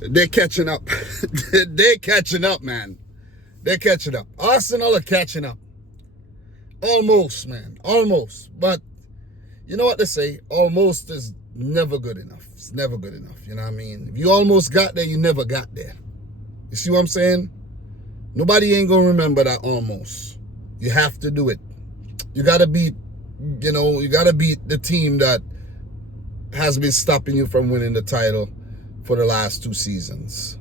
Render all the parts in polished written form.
They're catching up. They're catching up, man. They're catching up. Arsenal are catching up. Almost, man. Almost. But you know what they say? Almost is never good enough. It's never good enough. You know what I mean? If you almost got there, you never got there. You see what I'm saying? Nobody ain't going to remember that almost. You have to do it. You got to beat, you got to beat the team that has been stopping you from winning the title for the last 2 seasons.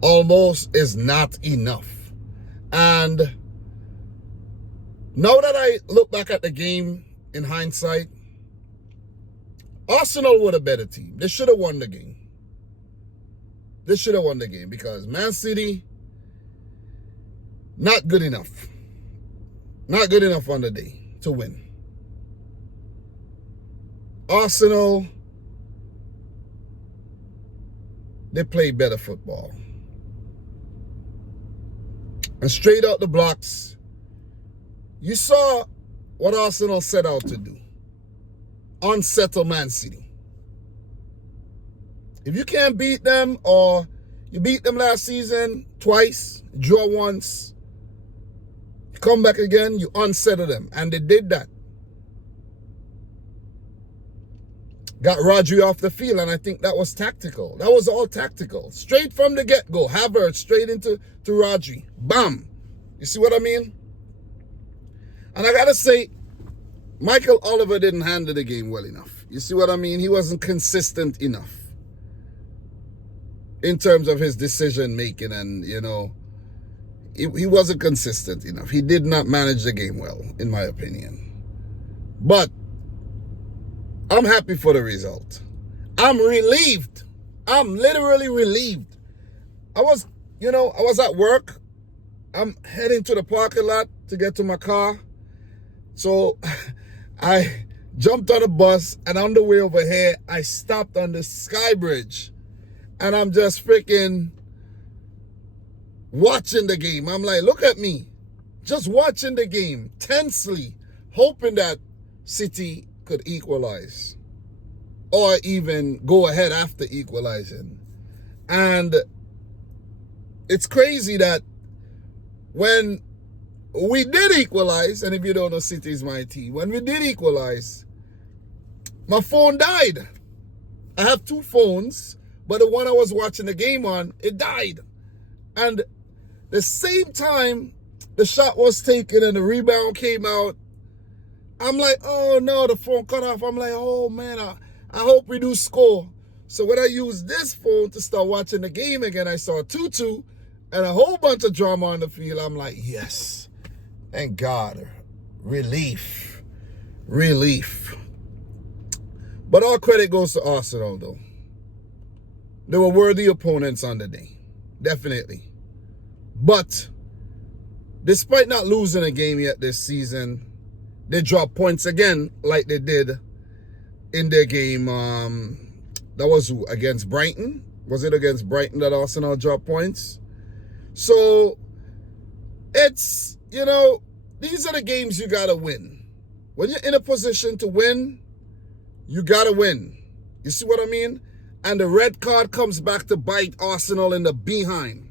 Almost is not enough. And now that I look back at the game in hindsight, Arsenal were the better team. They should have won the game. They should have won the game because Man City, not good enough. Not good enough on the day to win. Arsenal, they play better football. And straight out the blocks, you saw what Arsenal set out to do. Unsettle Man City. If you can't beat them, or you beat them last season twice, draw once, come back again, you unsettle them. And they did that. Got Rodri off the field, and I think that was tactical. That was all tactical. Straight from the get-go. Havertz straight into Rodri. Bam. You see what I mean? And I got to say, Michael Oliver didn't handle the game well enough. You see what I mean? He wasn't consistent enough in terms of his decision-making, and, he wasn't consistent enough. He did not manage the game well, in my opinion. But I'm happy for the result. I'm relieved. I'm literally relieved. I was at work. I'm heading to the parking lot to get to my car. So I jumped on a bus, and on the way over here, I stopped on the Sky Bridge. And I'm just freaking watching the game. I'm like, look at me. Just watching the game tensely, hoping that City could equalize or even go ahead after equalizing. And it's crazy that when we did equalize, and if you don't know, City is my team. When we did equalize, my phone died. I have 2 phones, but the one I was watching the game on, it died. And the same time the shot was taken and the rebound came out, I'm like, oh no, the phone cut off. I'm like, oh man, I hope we do score. So when I used this phone to start watching the game again, I saw 2-2 and a whole bunch of drama on the field. I'm like, yes, thank God. Relief. But all credit goes to Arsenal, though. They were worthy opponents on the day. Definitely. But despite not losing a game yet this season, they dropped points again like they did in their game. That was against Brighton. Was it against Brighton that Arsenal dropped points? So it's, these are the games you got to win. When you're in a position to win, you got to win. You see what I mean? And the red card comes back to bite Arsenal in the behind.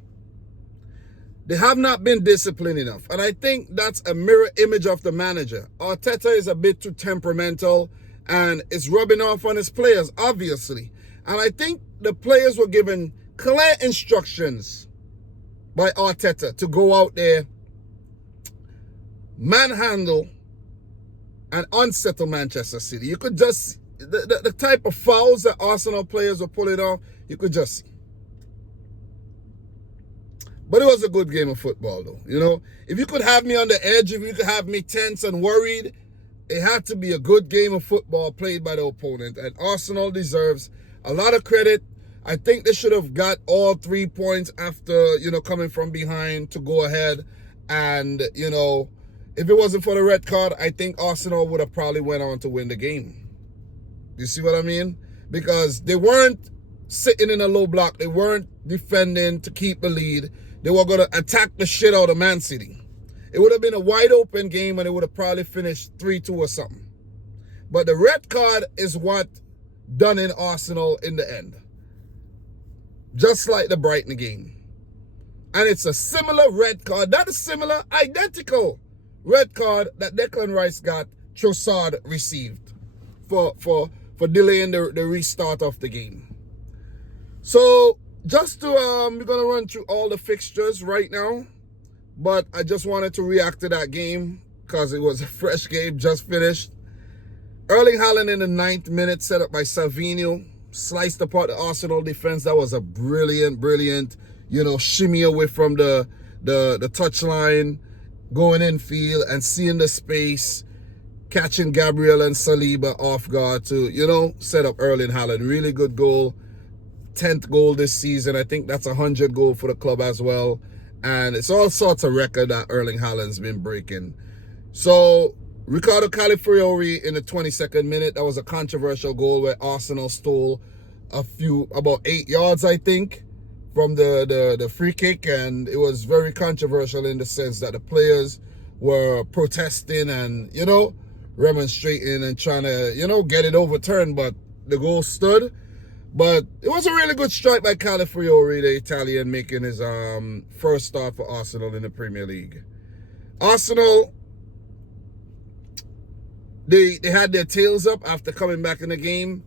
They have not been disciplined enough. And I think that's a mirror image of the manager. Arteta is a bit too temperamental, and it's rubbing off on his players, obviously. And I think the players were given clear instructions by Arteta to go out there, manhandle, and unsettle Manchester City. You could just, the type of fouls that Arsenal players were pulling off, you could just see. But it was a good game of football, though. If you could have me on the edge, if you could have me tense and worried, it had to be a good game of football played by the opponent. And Arsenal deserves a lot of credit. I think they should have got all 3 points after, coming from behind to go ahead. And, if it wasn't for the red card, I think Arsenal would have probably went on to win the game. You see what I mean? Because they weren't sitting in a low block. They weren't defending to keep the lead. They were going to attack the shit out of Man City. It would have been a wide open game, and it would have probably finished 3-2 or something. But the red card is what done in Arsenal in the end. just like the Brighton game. And it's a similar red card, not a similar, identical red card that Declan Rice got, Trossard received for delaying the restart of the game. So just to, we're going to run through all the fixtures right now. But I just wanted to react to that game because it was a fresh game, just finished. Erling Haaland in the 9th minute, set up by Savinho, sliced apart the Arsenal defense. That was a brilliant, shimmy away from the touchline, going in field and seeing the space, catching Gabriel and Saliba off guard to, set up Erling Haaland. Really good goal. 10th goal this season. I think that's a 100 goal for the club as well. And it's all sorts of record that Erling Haaland's been breaking. So, Ricardo Calafiori in the 22nd minute, that was a controversial goal where Arsenal stole about 8 yards, I think, from the free kick. And it was very controversial in the sense that the players were protesting and, remonstrating and trying to, get it overturned. But the goal stood. But it was a really good strike by Calafiori, the Italian, making his first start for Arsenal in the Premier League. Arsenal, they had their tails up after coming back in the game.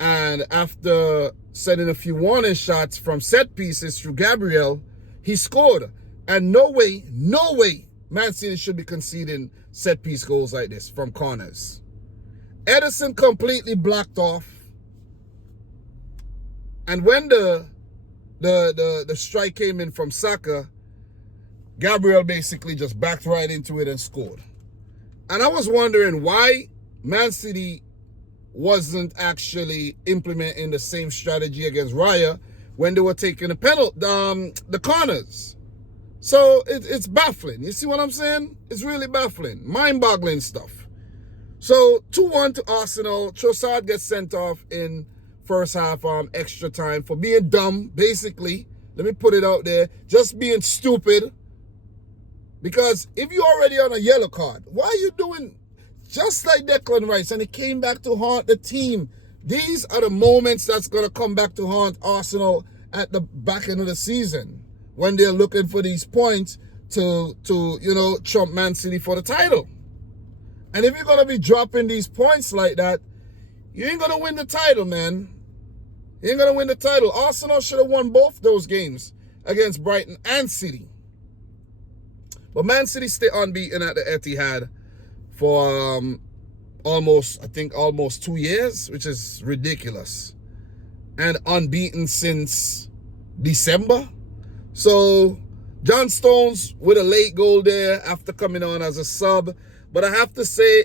And after sending a few warning shots from set pieces through Gabriel, he scored. And no way, Man City should be conceding set piece goals like this from corners. Ederson completely blocked off. And when the strike came in from Saka, Gabriel basically just backed right into it and scored. And I was wondering why Man City wasn't actually implementing the same strategy against Raya when they were taking the corners. So it's baffling. You see what I'm saying? It's really baffling. Mind-boggling stuff. So 2-1 to Arsenal. Trossard gets sent off in first half extra time for being dumb, basically. Let me put it out there. Just being stupid. Because if you're already on a yellow card, why are you doing just like Declan Rice? And it came back to haunt the team. These are the moments that's going to come back to haunt Arsenal at the back end of the season when they're looking for these points to trump Man City for the title. And if you're going to be dropping these points like that, you ain't going to win the title, man. You ain't going to win the title. Arsenal should have won both those games against Brighton and City. But Man City stay unbeaten at the Etihad for almost 2 years, which is ridiculous. And unbeaten since December. So, John Stones with a late goal there after coming on as a sub. But I have to say,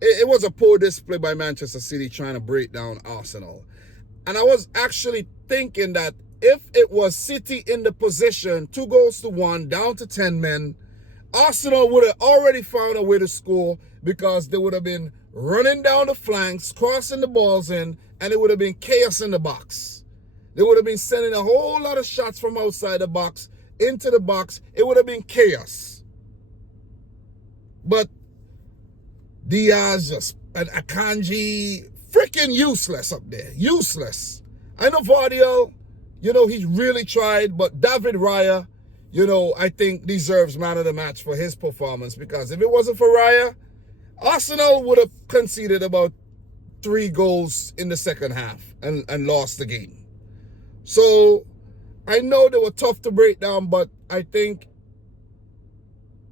it was a poor display by Manchester City trying to break down Arsenal. And I was actually thinking that if it was City in the position, 2-1, down to 10 men, Arsenal would have already found a way to score because they would have been running down the flanks, crossing the balls in, and it would have been chaos in the box. They would have been sending a whole lot of shots from outside the box into the box. It would have been chaos. But Diaz and Akanji, freaking useless up there. Useless. I know Vardiel, he's really tried, but David Raya, I think deserves man of the match for his performance, because if it wasn't for Raya, Arsenal would have conceded about 3 goals in the second half and lost the game. So I know they were tough to break down, but I think,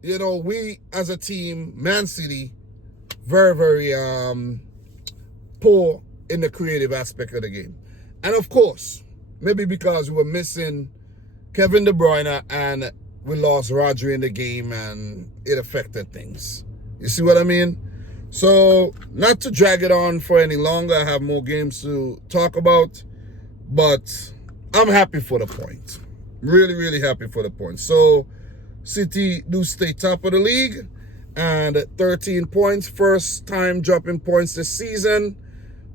we as a team, Man City, very, very poor in the creative aspect of the game. And of course, maybe because we were missing Kevin De Bruyne and we lost Rodri in the game and it affected things. You see what I mean? So, not to drag it on for any longer, I have more games to talk about, but I'm happy for the point. Really, really happy for the point. So, City do stay top of the league and 13 points. First time dropping points this season.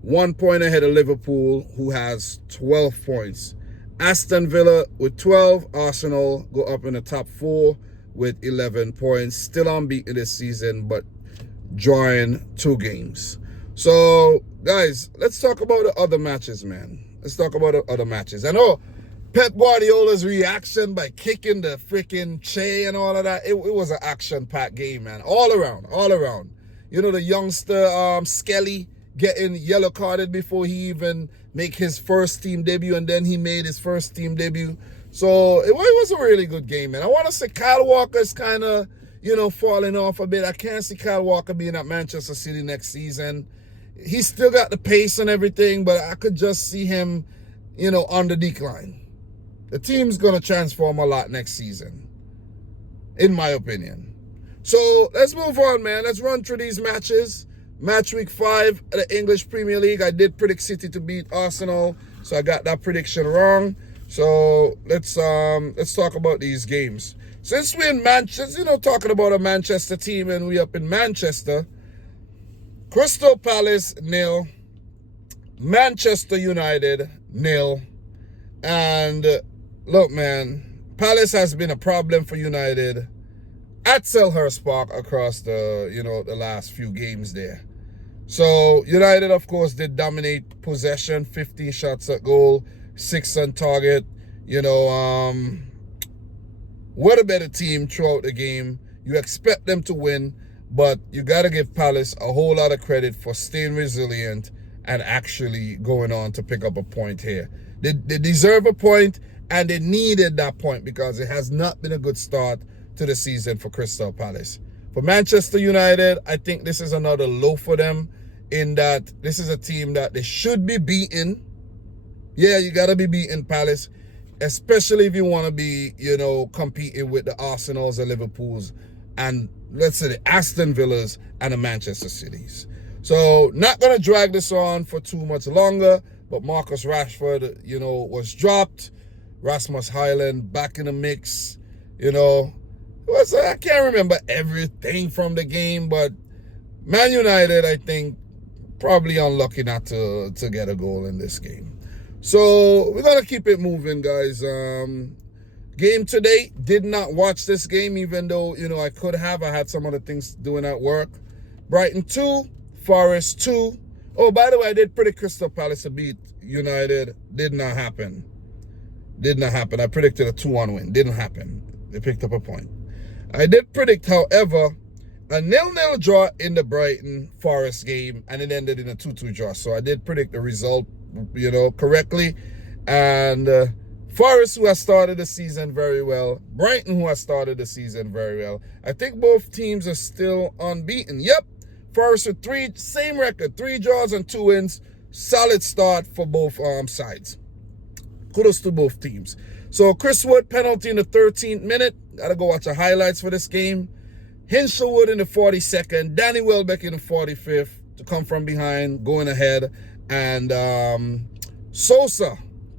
1 point ahead of Liverpool, who has 12 points. Aston Villa with 12. Arsenal go up in the top 4 with 11 points. Still unbeaten this season, but drawing 2 games. So, guys, let's talk about the other matches, man. Let's talk about the other matches. I know Pep Guardiola's reaction by kicking the freaking chair and all of that. It was an action-packed game, man. All around, all around. You know, the youngster Skelly getting yellow carded before he even make his first team debut, and then he made his first team debut. So it was a really good game, man. I want to say Kyle Walker's kind of, you know, falling off a bit. I can't see Kyle Walker being at Manchester City next season. He's still got the pace and everything, but I could just see him, you know, on the decline. The team's going to transform a lot next season, in my opinion. So let's move on, man. Let's run through these matches. Match week 5 of the English Premier League. I did predict City to beat Arsenal, so I got that prediction wrong. So let's talk about these games. Since we're in Manchester, you know, talking about a Manchester team, and we up in Manchester, Crystal Palace 0, Manchester United 0, and look, man, Palace has been a problem for United at Selhurst Park across the, you know, the last few games there. So United, of course, did dominate possession, 15 shots at goal, 6 on target. You know, what a better team throughout the game. You expect them to win, but you got to give Palace a whole lot of credit for staying resilient and actually going on to pick up a point here. They deserve a point, and they needed that point because it has not been a good start to the season for Crystal Palace. For Manchester United, I think this is another low for them, in that this is a team that they should be beating. Yeah, you got to be beating Palace, especially if you want to be, you know, competing with the Arsenals, the Liverpools, and let's say the Aston Villas and the Manchester Cities. So not going to drag this on for too much longer, but Marcus Rashford, you know, was dropped. Rasmus Højlund back in the mix, you know. I can't remember everything from the game, but Man United, I think, probably unlucky not to get a goal in this game. So we're going to keep it moving, guys. Game today, did not watch this game, even though, you know, I could have. I had some other things doing at work. Brighton 2, Forest 2. Oh, by the way, I did predict Crystal Palace to beat United. Did not happen. Did not happen. I predicted a 2-1 win. Didn't happen. They picked up a point. I did predict, however, a 0-0 draw in the Brighton Forest game, and it ended in a 2-2 draw. So I did predict the result, you know, correctly. And Forest, who has started the season very well. Brighton, who has started the season very well. I think both teams are still unbeaten. Yep. Forest with same record, 3 draws and 2 wins. Solid start for both sides. Kudos to both teams. So Chris Wood, penalty in the 13th minute. Got to go watch the highlights for this game. Hinshelwood in the 42nd. Danny Welbeck in the 45th to come from behind, going ahead. And Sosa,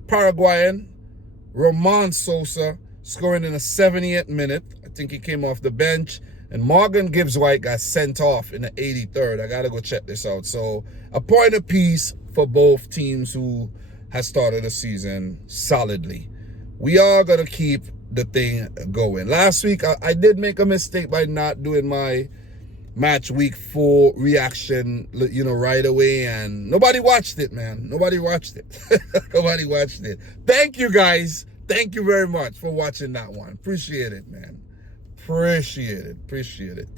Paraguayan, Roman Sosa, scoring in the 70th minute. I think he came off the bench. And Morgan Gibbs-White got sent off in the 83rd. I got to go check this out. So a point apiece for both teams who has started the season solidly. We are going to keep the thing going. Last week, I did make a mistake by not doing my match week 4 reaction, you know, right away. And nobody watched it, man. Nobody watched it. Nobody watched it. Thank you, guys. Thank you very much for watching that one. Appreciate it, man. Appreciate it. Appreciate it.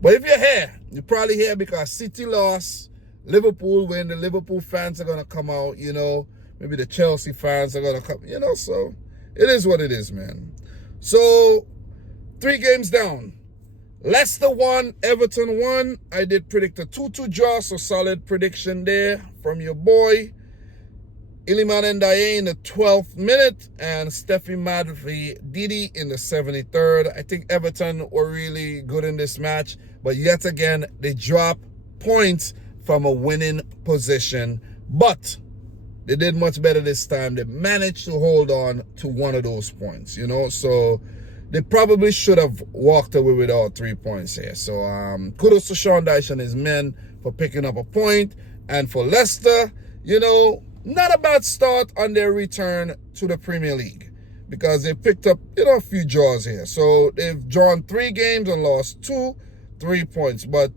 But if you're here, you're probably here because City lost, Liverpool win. The Liverpool fans are going to come out, you know. Maybe the Chelsea fans are going to come, you know. So it is what it is, man. So 3 games down. Leicester 1, Everton 1. I did predict a 2-2 draw, so solid prediction there from your boy. Iliman Ndiaye in the 12th minute and Steffi Madvi Didi in the 73rd. I think Everton were really good in this match, but yet again, they drop points from a winning position. But they did much better this time. They managed to hold on to one of those points, you know. So they probably should have walked away with all 3 points here. So kudos to Sean Dyche and his men for picking up a point. And for Leicester, you know, not a bad start on their return to the Premier League because they picked up, you know, a few draws here. So they've drawn 3 games and lost 2, 3 points. But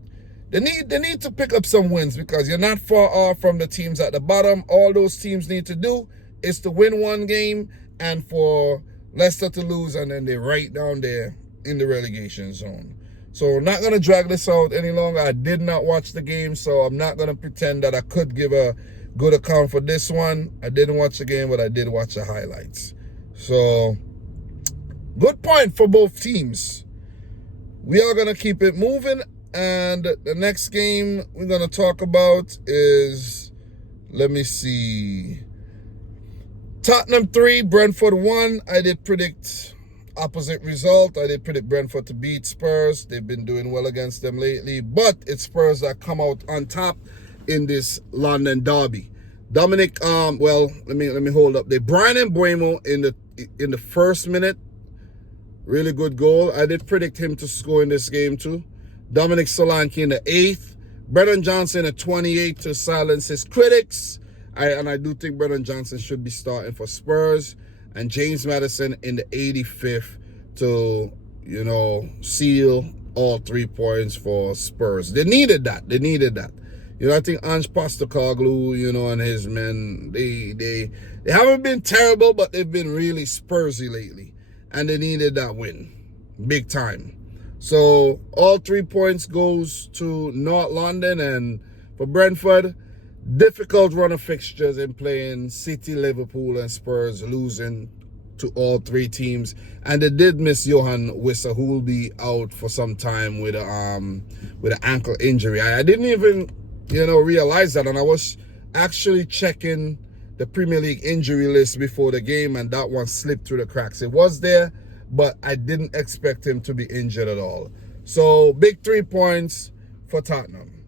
they need to pick up some wins because you're not far off from the teams at the bottom. All those teams need to do is to win one game and for Leicester to lose, and then they're right down there in the relegation zone. So not going to drag this out any longer. I did not watch the game, so I'm not going to pretend that I could give a good account for this one. I didn't watch the game, but I did watch the highlights. So, good point for both teams. We are going to keep it moving, and the next game we're going to talk about is, let me see, Tottenham 3, Brentford 1. I did predict opposite result. I did predict Brentford to beat Spurs. They've been doing well against them lately, but it's Spurs that come out on top in this London derby. Dominic, well, let me hold up. They Brian Mbeumo in the first minute, really good goal. I did predict him to score in this game too. Dominic Solanke in the 8th. Brennan Johnson at 28 to silence his critics. I do think Brennan Johnson should be starting for Spurs. And James Maddison in the 85th to, seal all 3 points for Spurs. They needed that. I think Ange Postecoglou, and his men, they haven't been terrible, but they've been really Spursy lately. And they needed that win. Big time. So all 3 points goes to North London, and for Brentford, difficult run of fixtures in playing City, Liverpool, and Spurs, losing to all 3 teams. And they did miss Johan Wissa, who will be out for some time with an ankle injury. I didn't even, realize that, and I was actually checking the Premier League injury list before the game, and that one slipped through the cracks. It was there, but I didn't expect him to be injured at all. So, big 3 points for Tottenham.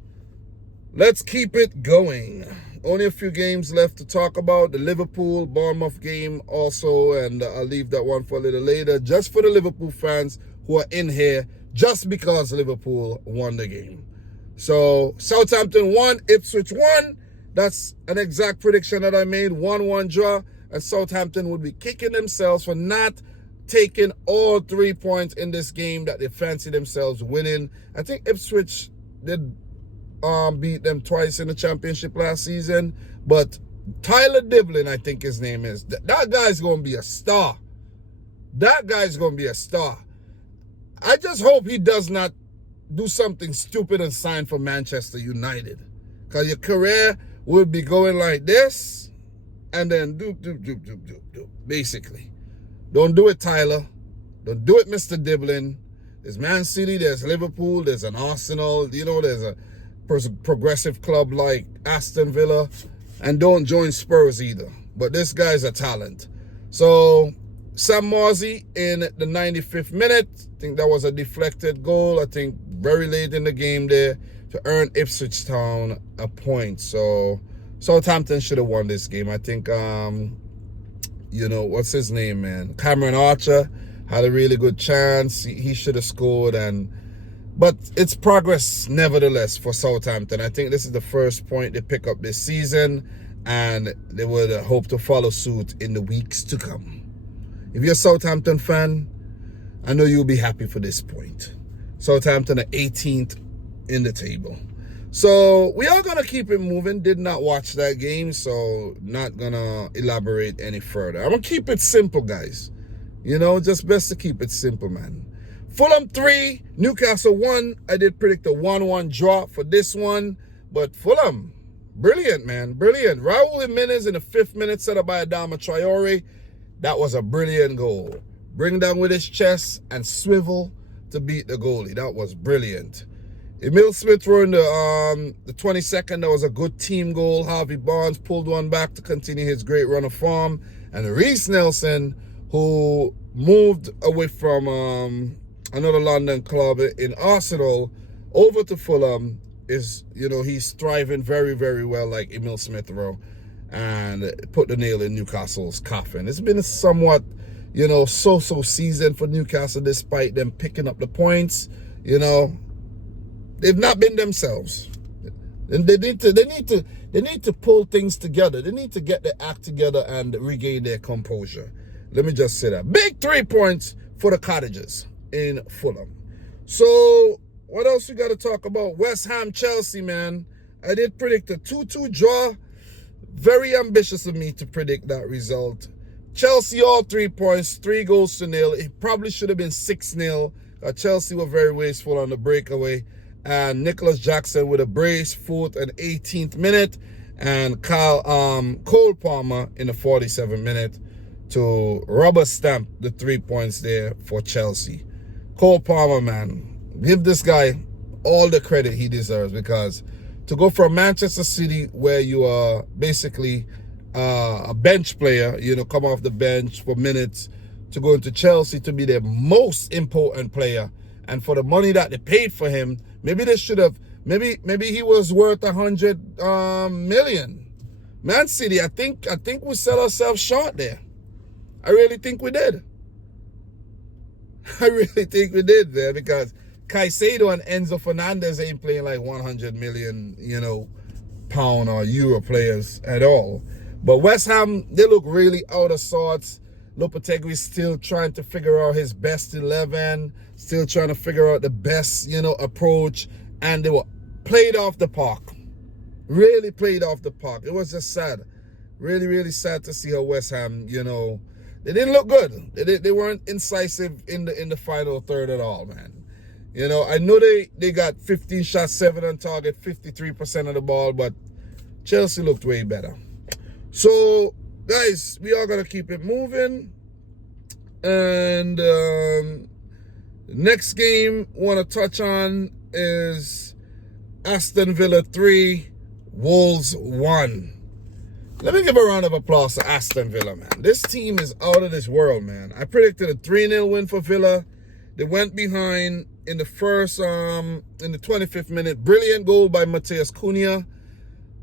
Let's keep it going. Only a few games left to talk about. The Liverpool-Bournemouth game also, and I'll leave that one for a little later, just for the Liverpool fans who are in here, just because Liverpool won the game. So, Southampton 1, Ipswich 1. That's an exact prediction that I made, 1-1 draw, and Southampton would be kicking themselves for not taking all 3 points in this game that they fancy themselves winning. I think Ipswich did beat them twice in the championship last season, but Tyler Devlin, I think his name is, that guy's going to be a star. I just hope he does not do something stupid and sign for Manchester United, because your career would be going like this, and then doop, basically. Don't do it, Tyler. Don't do it, Mr. Devlin. There's Man City, there's Liverpool, there's an Arsenal, there's a progressive club like Aston Villa, and don't join Spurs either. But this guy's a talent. So, Sam Morsy in the 95th minute, I think that was a deflected goal, I think very late in the game there, to earn Ipswich Town a point. So, Southampton should have won this game. I think, what's his name, man? Cameron Archer had a really good chance. He should have scored, but it's progress nevertheless for Southampton. I think this is the first point they pick up this season, and they would hope to follow suit in the weeks to come. If you're a Southampton fan, I know you'll be happy for this point. Southampton are 18th in the table. So we are going to keep it moving. Did not watch that game, so not going to elaborate any further. I'm going to keep it simple, guys. Just best to keep it simple, man. Fulham 3, Newcastle 1. I did predict a 1-1 draw for this one. But Fulham, brilliant, man. Brilliant. Raul Jimenez in the 5th minute, set up by Adama Traore. That was a brilliant goal. Bring down with his chest and swivel to beat the goalie. That was brilliant. Emil Smith Rowe in the 22nd. That was a good team goal. Harvey Barnes pulled one back to continue his great run of form. And Reece Nelson, who moved away from another London club in Arsenal over to Fulham, is, he's thriving very, very well like Emil Smith Rowe, and put the nail in Newcastle's coffin. It's been a somewhat, so-so season for Newcastle, despite them picking up the points. They've not been themselves. And they need to pull things together. They need to get their act together and regain their composure. Let me just say that. Big 3 points for the Cottagers in Fulham. So, what else we got to talk about? West Ham, Chelsea, man. I did predict a 2-2 draw. Very ambitious of me to predict that result. Chelsea all 3 points, 3-0. It probably should have been 6-0. Chelsea were very wasteful on the breakaway. And Nicholas Jackson with a brace, 4th and 18th minute. And Cole Palmer in the 47th minute to rubber stamp the 3 points there for Chelsea. Cole Palmer, man, give this guy all the credit he deserves, because to go from Manchester City, where you are basically a bench player, come off the bench for minutes, to go into Chelsea to be their most important player, and for the money that they paid for him, maybe they should have, maybe he was worth 100 million. Man City, I think we set ourselves short there. I really think we did. I really think we did, man, because Caicedo and Enzo Fernandez ain't playing like 100 million, pound or euro players at all. But West Ham, they look really out of sorts. Lopetegui is still trying to figure out his best 11, still trying to figure out the best, approach. And they were played off the park. Really played off the park. It was just sad. Really, really sad to see how West Ham, they didn't look good. They weren't incisive in the final third at all, man. I know they got 15 shots, 7 on target, 53% of the ball, but Chelsea looked way better. So, guys, we are going to keep it moving. And next game I want to touch on is Aston Villa 3, Wolves 1. Let me give a round of applause to Aston Villa, man. This team is out of this world, man. I predicted a 3-0 win for Villa. They went behind in the first, in the 25th minute. Brilliant goal by Matheus Cunha.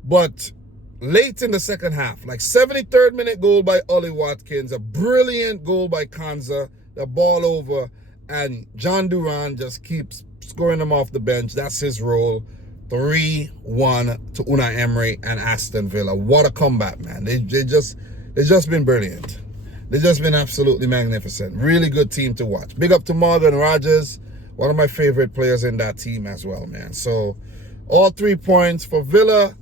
But late in the second half, like 73rd minute goal by Ollie Watkins. A brilliant goal by Kanza. The ball over. And John Duran just keeps scoring them off the bench. That's his role. 3-1 to Unai Emery and Aston Villa. What a comeback, man. They just been brilliant. They've just been absolutely magnificent. Really good team to watch. Big up to Morgan Rogers, one of my favorite players in that team as well, man. So, all 3 points for Villa.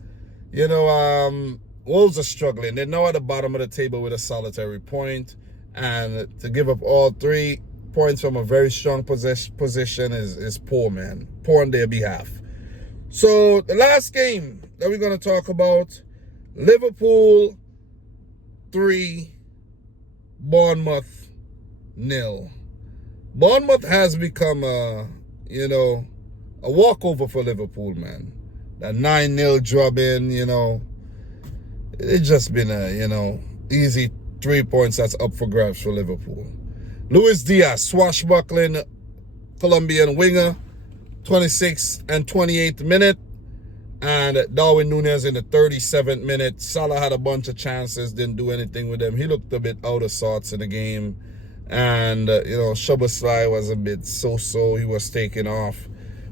Wolves are struggling. They're now at the bottom of the table with a solitary point. And to give up all 3 points from a very strong position is poor, man. Poor on their behalf. So, the last game that we're going to talk about, Liverpool 3, Bournemouth 0. Bournemouth has become a walkover for Liverpool, man. That 9-0 drubbing, it's just been a, easy 3 points that's up for grabs for Liverpool. Luis Diaz, swashbuckling Colombian winger, 26th and 28th minute. And Darwin Núñez in the 37th minute. Salah had a bunch of chances, didn't do anything with them. He looked a bit out of sorts in the game. And, Szoboszlai was a bit so-so. He was taken off.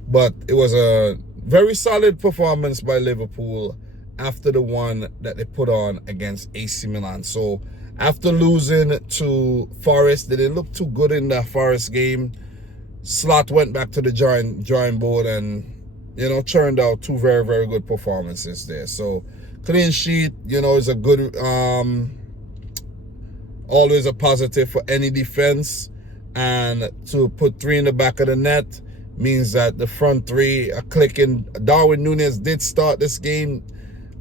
But it was a very solid performance by Liverpool after the one that they put on against AC Milan. So, after losing to Forest, they didn't look too good in that Forest game. Slot went back to the drawing board and, turned out 2 very, very good performances there. So, clean sheet, is a good, always a positive for any defense. And to put 3 in the back of the net means that the front 3 are clicking. Darwin Núñez did start this game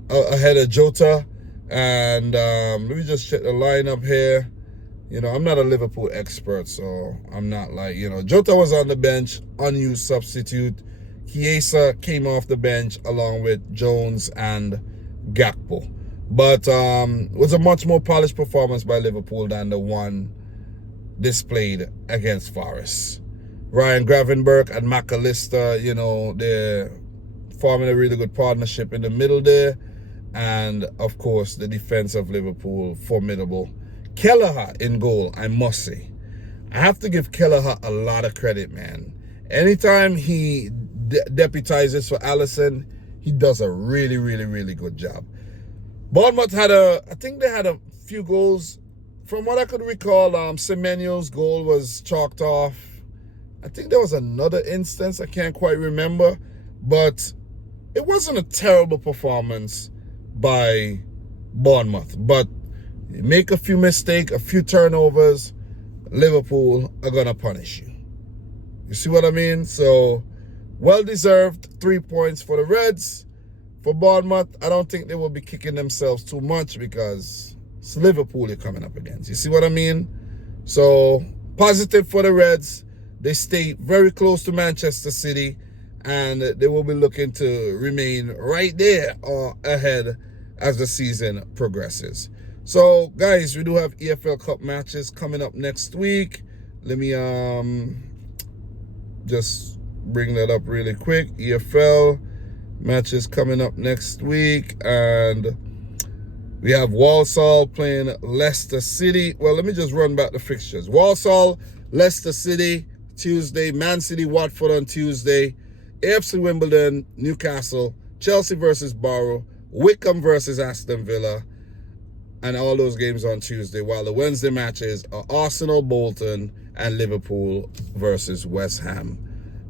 ahead of Jota. And let me just check the lineup here. I'm not a Liverpool expert, so I'm not like, Jota was on the bench, unused substitute. Chiesa came off the bench along with Jones and Gakpo. But it was a much more polished performance by Liverpool than the one displayed against Forest. Ryan Gravenberch and McAllister, they're forming a really good partnership in the middle there. And, of course, the defense of Liverpool, formidable. Kelleher in goal, I must say. I have to give Kelleher a lot of credit, man. Anytime he deputizes for Alisson, he does a really, really, really good job. Bournemouth I think they had a few goals. From what I could recall, Semenyo's goal was chalked off. I think there was another instance, I can't quite remember. But it wasn't a terrible performance by Bournemouth. But make a few mistakes, a few turnovers, Liverpool are going to punish you. You see what I mean? So, well-deserved 3 points for the Reds. For Bournemouth, I don't think they will be kicking themselves too much because it's Liverpool you're coming up against. You see what I mean? So, positive for the Reds. They stay very close to Manchester City, and they will be looking to remain right there or ahead as the season progresses. So, guys, we do have EFL Cup matches coming up next week. Let me just bring that up really quick. EFL matches coming up next week, and we have Walsall playing Leicester City. Well, let me just run back the fixtures. Walsall, Leicester City, Tuesday. Man City, Watford on Tuesday. AFC Wimbledon, Newcastle. Chelsea versus Borough. Wickham versus Aston Villa. And all those games on Tuesday, while the Wednesday matches are Arsenal, Bolton, and Liverpool versus West Ham.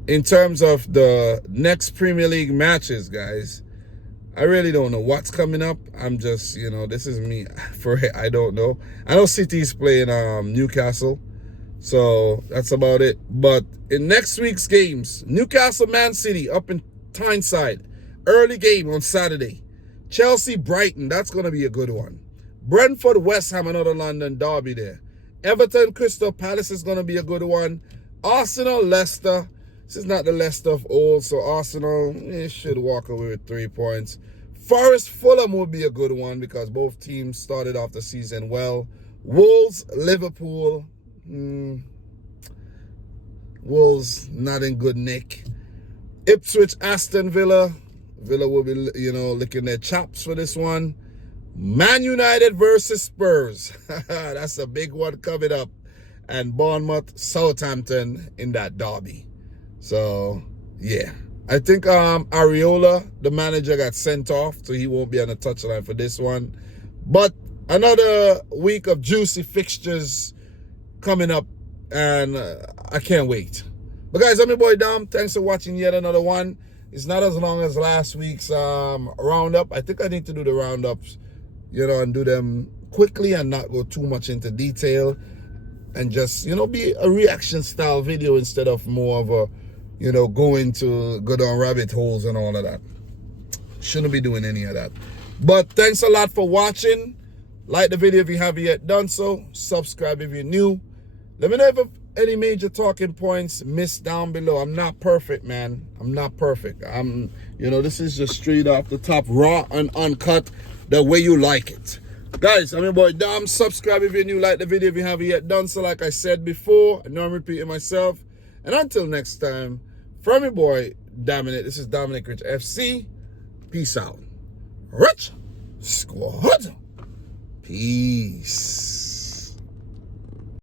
In terms of the next Premier League matches, guys, I really don't know what's coming up. I'm just, this is me. I don't know. I know City's playing Newcastle, so that's about it. But in next week's games, Newcastle, Man City up in Tyneside. Early game on Saturday. Chelsea, Brighton, that's going to be a good one. Brentford, West Ham, another London derby there. Everton, Crystal Palace is going to be a good one. Arsenal, Leicester. This is not the Leicester of old, so Arsenal should walk away with 3 points. Forest, Fulham will be a good one because both teams started off the season well. Wolves, Liverpool. Wolves not in good nick. Ipswich, Aston Villa. Villa will be, licking their chops for this one. Man United versus Spurs. That's a big one coming up. And Bournemouth, Southampton in that derby. So, yeah. I think Areola, the manager, got sent off, so he won't be on the touchline for this one. But another week of juicy fixtures coming up, and I can't wait. But guys, I'm your boy Dom. Thanks for watching yet another one. It's not as long as last week's roundup. I think I need to do the roundups, and do them quickly and not go too much into detail. And just, be a reaction style video instead of more of a, go down rabbit holes and all of that. Shouldn't be doing any of that. But thanks a lot for watching. Like the video if you haven't yet done so. Subscribe if you're new. Let me know if any major talking points missed down below. I'm not perfect, man. I'm not perfect. This is just straight off the top, raw and uncut, the way you like it. Guys, I'm your boy Dom. Subscribe if you're new. Like the video if you haven't yet done so. Like I said before, I know I'm repeating myself. And until next time, from your boy Dominic, this is Dominic Rich FC. Peace out. Rich Squad. Peace.